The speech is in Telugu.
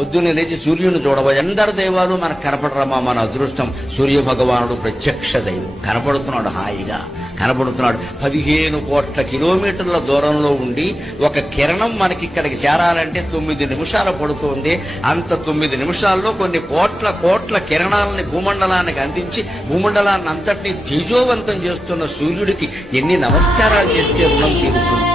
పొద్దున్నే లేచి సూర్యుని చూడబోయే అందరు దైవాలు మనకు కనపడరమ్మా. మన అదృష్టం సూర్య భగవానుడు ప్రత్యక్ష దైవం కనపడుతున్నాడు, హాయిగా కనపడుతున్నాడు. 15 కోట్ల కిలోమీటర్ల దూరంలో ఉండి ఒక కిరణం మనకి ఇక్కడికి చేరాలంటే 9 నిమిషాలు పడుతోంది. అంత 9 నిమిషాల్లో కొన్ని కోట్ల కిరణాలని భూమండలానికి అందించి భూమండలాన్ని అంతటినీ తేజోవంతం చేస్తున్న సూర్యుడికి ఎన్ని నమస్కారాలు చేస్తే రుణం తీరుతుంది.